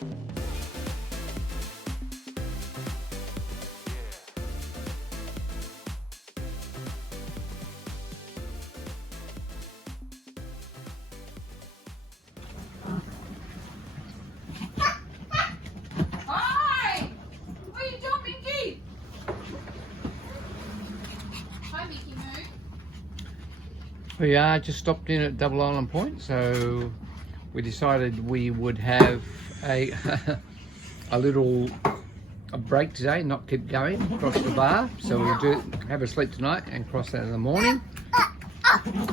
Hi! What are you doing, Minky? Hi, Mickey Moo. We just stopped in at Double Island Point, so we decided we would have a a break today, not keep going across the bar. So we'll have a sleep tonight and cross that in the morning.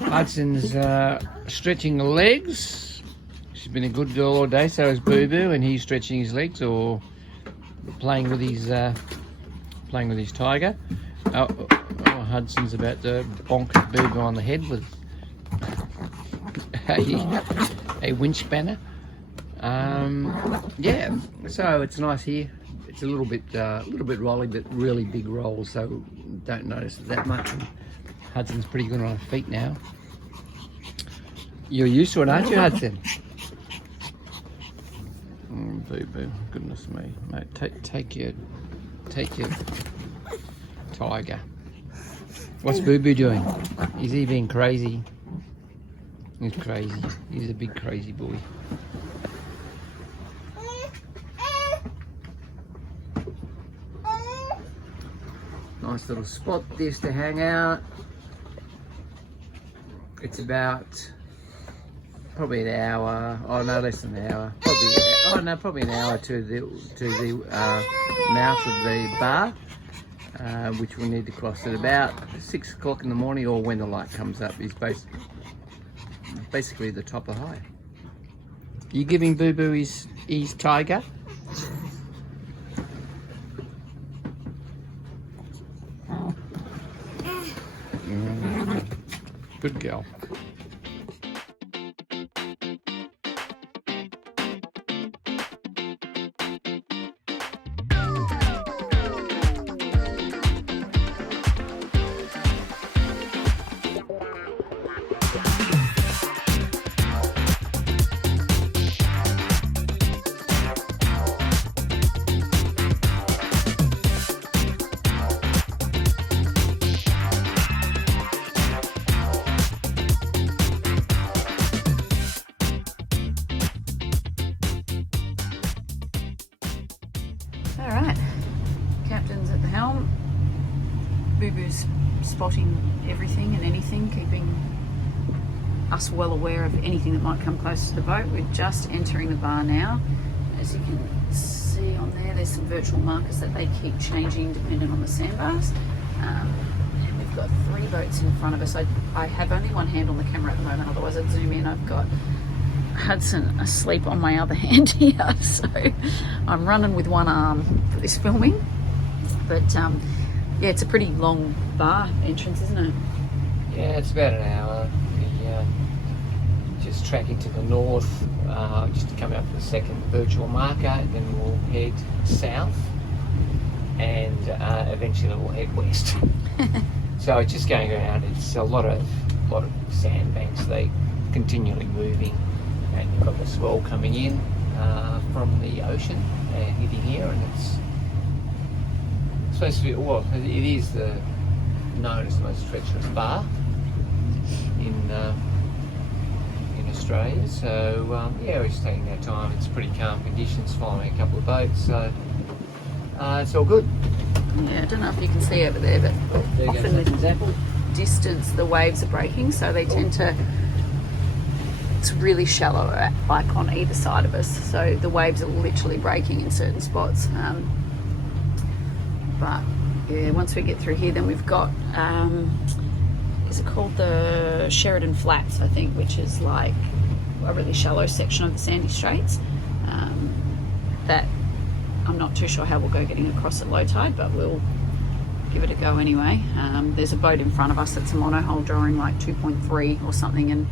Hudson's stretching the legs. She's been a good girl all day, so is Boo Boo, and he's stretching his legs or playing with his tiger. Hudson's about to bonk Boo Boo on the head with a winch spanner. Yeah, so it's nice here. It's a little bit rolly, but really big rolls, so don't notice it that much. Hudson's pretty good on her feet now. You're used to it, aren't you, Hudson? Boo Boo, goodness me, mate. Take your tiger. What's Boo Boo doing? Is he being crazy? He's crazy. He's a big crazy boy. Nice little spot this to hang out. It's about probably an hour. Oh no, less than an hour. Probably an hour to the mouth of the bar, which we'll need to cross at about 6 o'clock in the morning, or when the light comes up. Is basically the top of high. You giving Boo Boo his tiger? Good girl. Alright, Captain's at the helm. Boo Boo's spotting everything and anything, keeping us well aware of anything that might come close to the boat. We're just entering the bar now. As you can see on there's some virtual markers that they keep changing depending on the sandbars. And we've got 3 boats in front of us. I have only one hand on the camera at the moment, otherwise I'd zoom in. I've got Hudson asleep on my other hand here, so I'm running with one arm for this filming. But yeah, it's a pretty long bar entrance, isn't it? Yeah, it's about an hour. Just tracking to the north, just to come up to the second virtual marker, and then we'll head south, and eventually we'll head west. So it's just going around. It's a lot of sandbanks. They continually moving, and you've got the swell coming in from the ocean and hitting here, and it's supposed to be, well, it is known as the most treacherous bar in Australia. So yeah, we're just taking our time. It's pretty calm conditions, following a couple of boats, so it's all good. Yeah, I don't know if you can see over there, but often the distance the waves are breaking, so they tend to, it's really shallow like on either side of us, so the waves are literally breaking in certain spots. But yeah, once we get through here, then we've got is it called the Sheridan Flats, I think, which is like a really shallow section of the Sandy Straits that I'm not too sure how we'll go getting across at low tide, but we'll give it a go anyway. There's a boat in front of us that's a monohull drawing like 2.3 or something, and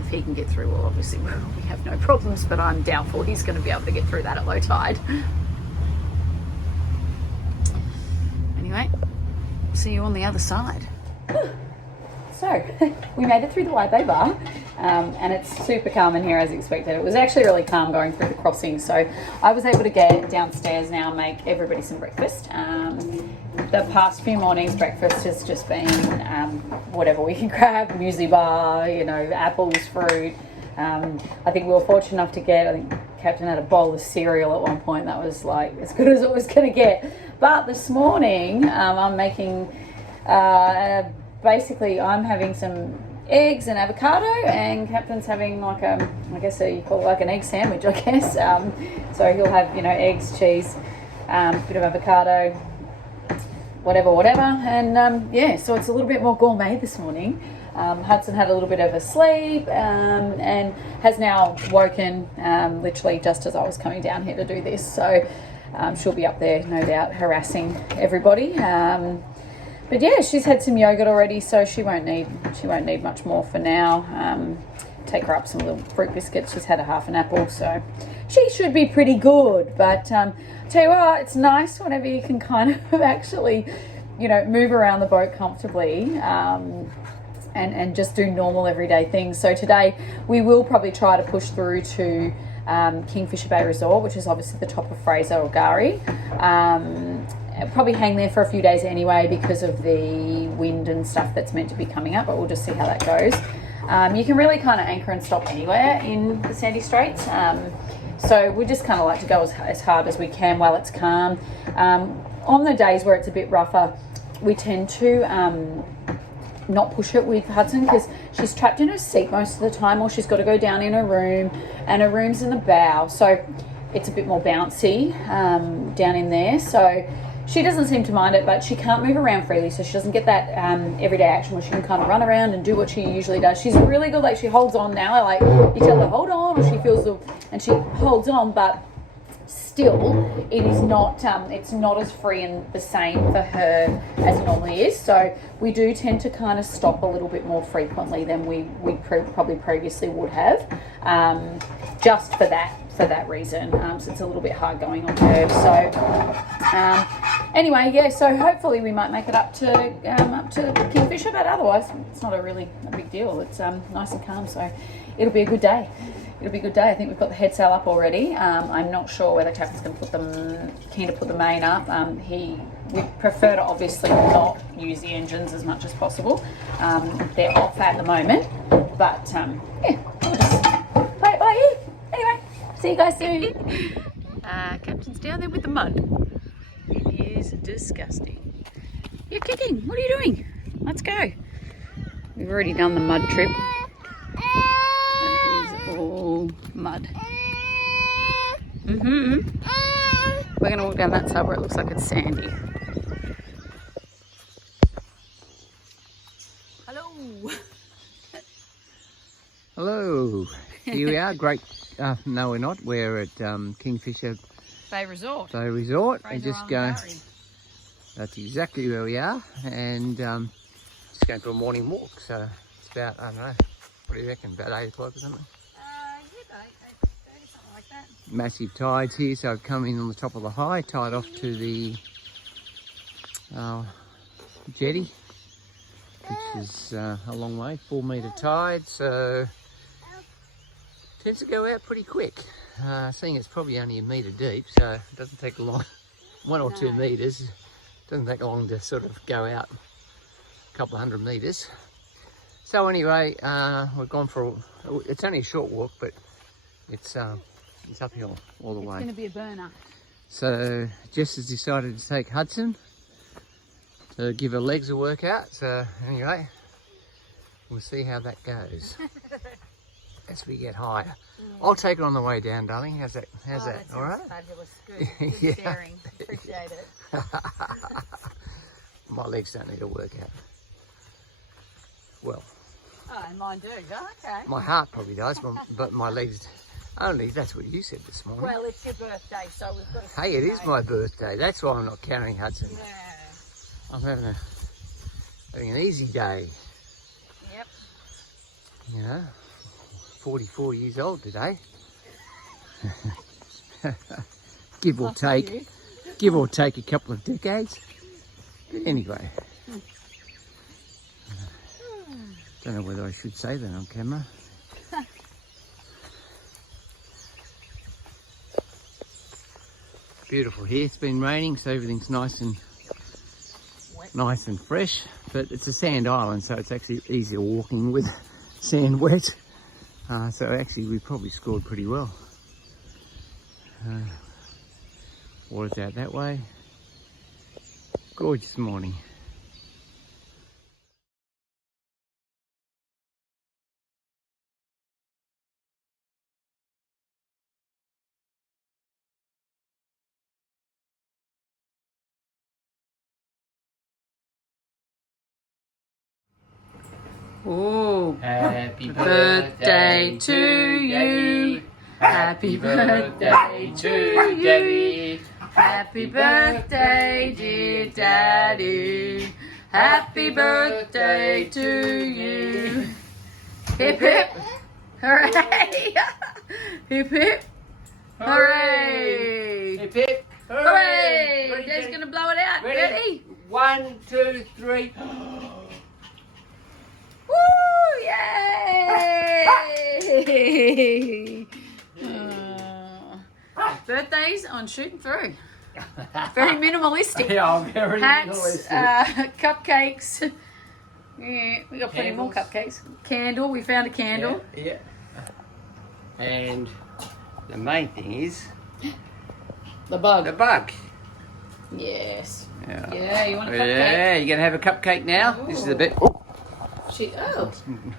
if he can get through, well, obviously we have no problems, but I'm doubtful he's going to be able to get through that at low tide. Anyway, see you on the other side. So we made it through the White Bay Bar, and it's super calm in here as expected. It was actually really calm going through the crossing, so I was able to get downstairs now and make everybody some breakfast. The past few mornings breakfast has just been whatever we can grab, muesli bar, you know, apples, fruit. I think we were fortunate enough to get, I think Captain had a bowl of cereal at one point. That was like as good as it was going to get. But this morning I'm making, basically I'm having some eggs and avocado, and Captain's having like I guess you call it like an egg sandwich, I guess. So he'll have, you know, eggs, cheese, bit of avocado, whatever, and yeah, so it's a little bit more gourmet this morning. Hudson had a little bit of a sleep and has now woken literally just as I was coming down here to do this. So she'll be up there, no doubt, harassing everybody. But yeah, she's had some yogurt already, so she won't need much more for now. Take her up some little fruit biscuits. She's had a half an apple, so she should be pretty good. But tell you what, it's nice whenever you can kind of actually, you know, move around the boat comfortably. And just do normal everyday things. So today we will probably try to push through to Kingfisher Bay Resort, which is obviously the top of Fraser or Gari. Probably hang there for a few days anyway because of the wind and stuff that's meant to be coming up, but we'll just see how that goes. You can really kind of anchor and stop anywhere in the Sandy Straits. So we just kind of like to go as hard as we can while it's calm. On the days where it's a bit rougher, we tend to not push it with Hudson because she's trapped in her seat most of the time, or she's got to go down in her room, and her room's in the bow, so it's a bit more bouncy down in there. So she doesn't seem to mind it, but she can't move around freely, so she doesn't get that everyday action where she can kind of run around and do what she usually does. She's really good, like she holds on now, like you tell her hold on, or she feels the, and she holds on, but still it is not it's not as free and the same for her as it normally is. So we do tend to kind of stop a little bit more frequently than we probably previously would have, just for that reason. So it's a little bit hard going on her. So anyway, yeah, so hopefully we might make it up to Kingfisher, but otherwise it's not a big deal. It's nice and calm, so it'll be a good day. It'll be a good day. I think we've got the head sail up already. I'm not sure whether Captain's going to keen to put the main up. We prefer to obviously not use the engines as much as possible. They're off at the moment, but yeah, we'll just play it by ear. Anyway, see you guys soon. Captain's down there with the mud. It is disgusting. You're kicking. What are you doing? Let's go. We've already done the mud trip. All mud. We're going to walk down that side where it looks like it's sandy. Hello. Hello. Here we are. Great. No, we're not. We're at Kingfisher Bay Resort. And just go. That's exactly where we are. And just going for a morning walk. So it's about, I don't know, what do you reckon? About 8 o'clock or something? Massive tides here, so I've come in on the top of the high, tied off to the jetty, which is a long way, 4 metre tide, so tends to go out pretty quick. Seeing it's probably only a metre deep, so it doesn't take long, 1 or 2 metres, doesn't take long to sort of go out a couple of 100 metres. So anyway, we've gone for, it's only a short walk, but it's uphill all the way. It's going to be a burner. So Jess has decided to take Hudson to give her legs a workout. So anyway, we'll see how that goes as we get higher. I'll take her on the way down, darling. How's that? How's that? All right? Fabulous. Good. Good sharing. Appreciate it. My legs don't need a workout. Well. Oh, and mine do. Oh, okay. My heart probably does, but my legs. Only, that's what you said this morning. Well, it's your birthday, so we've got to... Hey, it is my birthday. That's why I'm not carrying Hudson. Yeah. I'm having an easy day. Yep. You know, 44 years old today. Give or take a couple of decades. Anyway. Don't know whether I should say that on camera. Beautiful here. It's been raining, so everything's nice and fresh. But it's a sand island, so it's actually easier walking with sand wet. So actually, we probably scored pretty well. Water's out that way. Gorgeous morning. Oh, Happy birthday to you. Happy birthday to you. Happy birthday, dear Daddy. Happy birthday to you. Hip hip, hooray! Hip hip, hooray! Hip hip, Hooray! Dad's gonna blow it out. Ready? 1, 2, 3. Woo! Yay! Birthdays on shooting through. Very minimalistic. Yeah, very Hats, minimalistic. cupcakes. Yeah, we got plenty more Candles. cupcakes. Candle, we found a candle. Yeah. And the main thing is The bug. the bug. Yes. Yeah. Yeah, you want a cupcake? Yeah, you're gonna have a cupcake now. Ooh. This is a bit. Oh,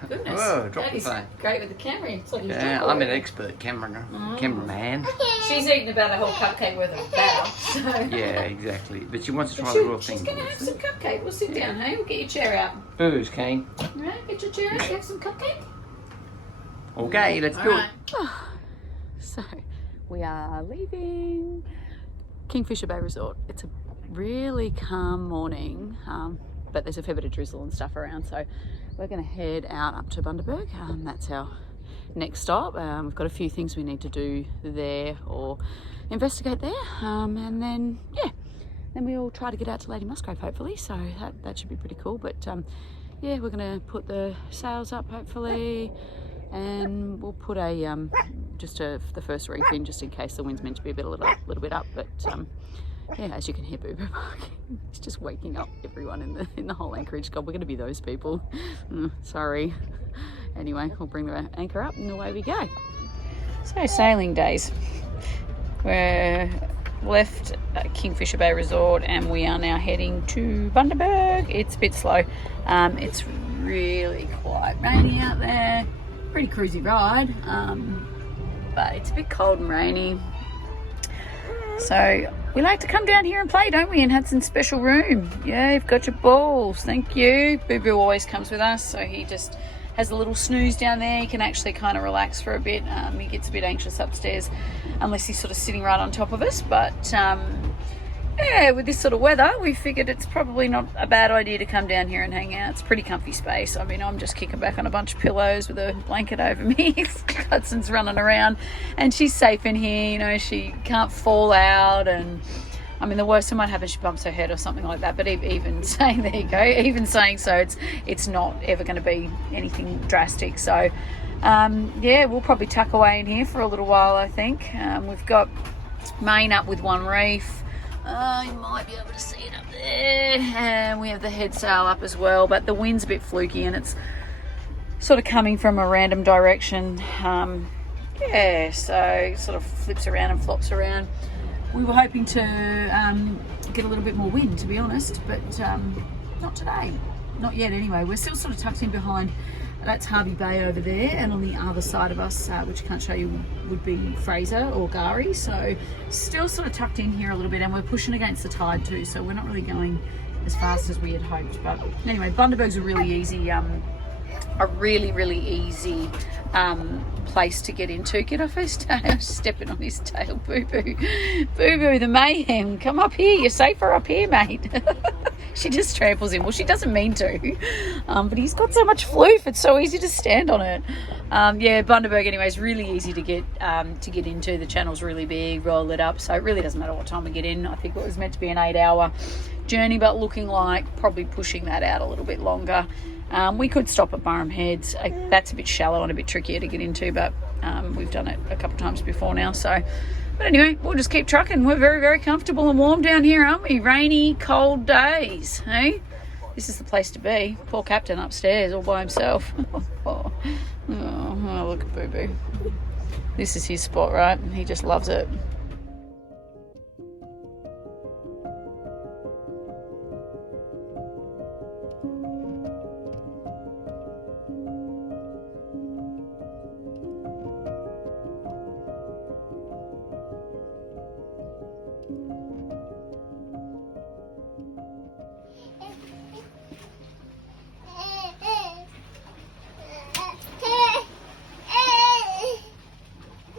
goodness. Whoa, drop the Daddy's phone. great with the camera. It's like Yeah, I'm an expert cameraman. She's eaten about a whole cupcake worth of batter. So. Yeah, exactly. But she wants to try But the raw she's thing. going to have some cupcake. We'll sit down, hey? We'll get your chair out. Booze, Kane. All right, get your chair out. Have some cupcake. Okay, let's do it. So, we are leaving Kingfisher Bay Resort. It's a really calm morning, but there's a fair bit of drizzle and stuff around, so we're going to head out up to Bundaberg. That's our next stop. We've got a few things we need to do there or investigate there, and then we'll try to get out to Lady Musgrave hopefully, so that should be pretty cool. But yeah, we're going to put the sails up hopefully, and we'll put a the first reef in just in case the wind's meant to be a little bit up. But yeah, as you can hear Boo Boo barking, he's just waking up everyone in the whole anchorage. God, we're going to be those people. Sorry. Anyway, we'll bring the anchor up and away we go. So, sailing days. We're left at Kingfisher Bay Resort and we are now heading to Bundaberg. It's a bit slow. It's really quite rainy out there. Pretty cruisy ride, but it's a bit cold and rainy. So we like to come down here and play, don't we, in Hudson's special room. Yeah, you've got your balls. Thank you. Boo Boo always comes with us, so he just has a little snooze down there. He can actually kind of relax for a bit. He gets a bit anxious upstairs unless he's sort of sitting right on top of us. But yeah, with this sort of weather, we figured it's probably not a bad idea to come down here and hang out. It's a pretty comfy space. I mean, I'm just kicking back on a bunch of pillows with a blanket over me. Hudson's running around and she's safe in here. You know, she can't fall out, and I mean, the worst that might happen, she bumps her head or something like that. But even saying, there you go, even saying so, it's not ever going to be anything drastic. So yeah, we'll probably tuck away in here for a little while, I think. We've got main up with one reef. You might be able to see it up there, and we have the head sail up as well, but the wind's a bit fluky and it's sort of coming from a random direction. Yeah, so it sort of flips around and flops around. We were hoping to get a little bit more wind, to be honest, but not today, not yet anyway. We're still sort of tucked in behind. That's Harvey Bay over there, and on the other side of us, which I can't show you, would be Fraser or Gari. So still sort of tucked in here a little bit, and we're pushing against the tide too, so we're not really going as fast as we had hoped. But anyway, Bundaberg's a really easy, really easy place to get into. Get off his tail, stepping on his tail, Boo Boo. Boo Boo, the mayhem. Come up here, you're safer up here, mate. She just tramples him. Well, she doesn't mean to, but he's got so much floof, it's so easy to stand on it. Yeah, Bundaberg anyway is really easy to get into. The channel's really big, well lit up, so it really doesn't matter what time we get in. I think it was meant to be an 8-hour journey, but looking like probably pushing that out a little bit longer. We could stop at Burham Heads. That's a bit shallow and a bit trickier to get into, but we've done it a couple of times before now. So, but anyway, we'll just keep trucking. We're very, very comfortable and warm down here, aren't we? Rainy, cold days, hey? This is the place to be. Poor Captain upstairs all by himself. Oh, look at Boo Boo. This is his spot, right? He just loves it.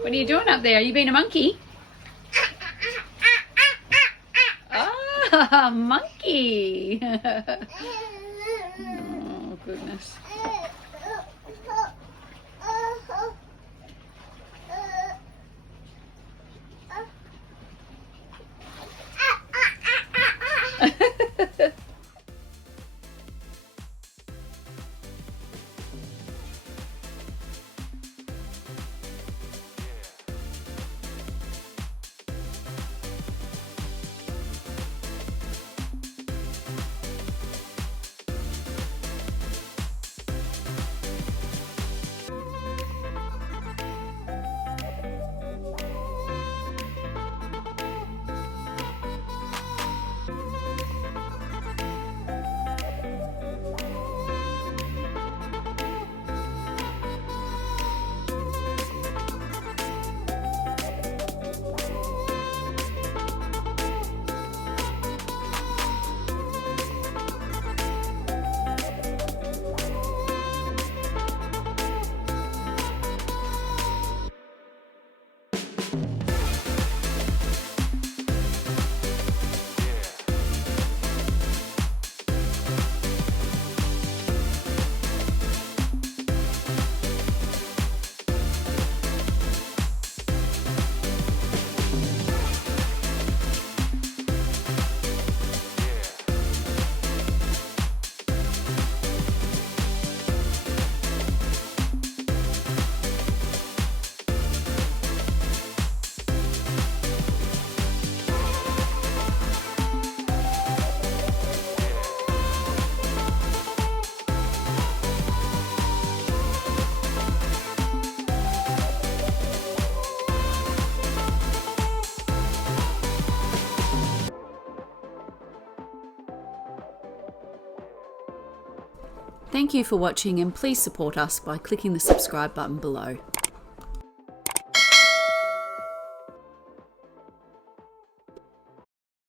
What are you doing up there? Are you being a monkey? Ah, monkey. Oh, goodness. Thank you for watching, and please support us by clicking the subscribe button below.